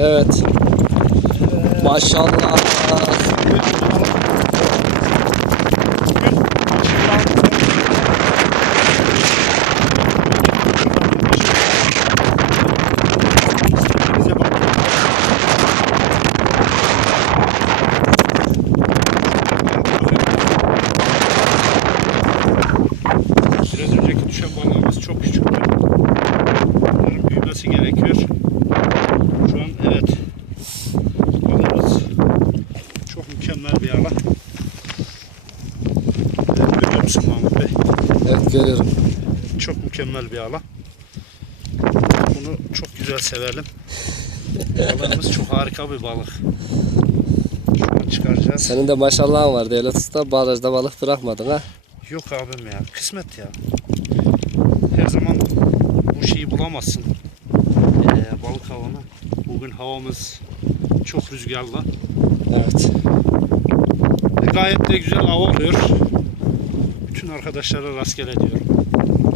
Evet. Maşallah. Biraz önceki düşen balığımız çok küçüktü. Mükemmel bir alan. Görüyor musun Mahmut Bey? Evet görüyorum. Çok mükemmel bir alan. Bunu çok güzel severim. Balığımız çok harika bir balık. Şu an çıkaracağız. Senin de maşallahın var Devlet Usta. Barajda balık bırakmadın ha. Yok abim ya. Kısmet ya. Her zaman bu şeyi bulamazsın. Ee, balık avını. Bugün havamız çok rüzgarlı. Evet. Gayet de güzel av oluyor. Bütün arkadaşlara rastgele diyorum.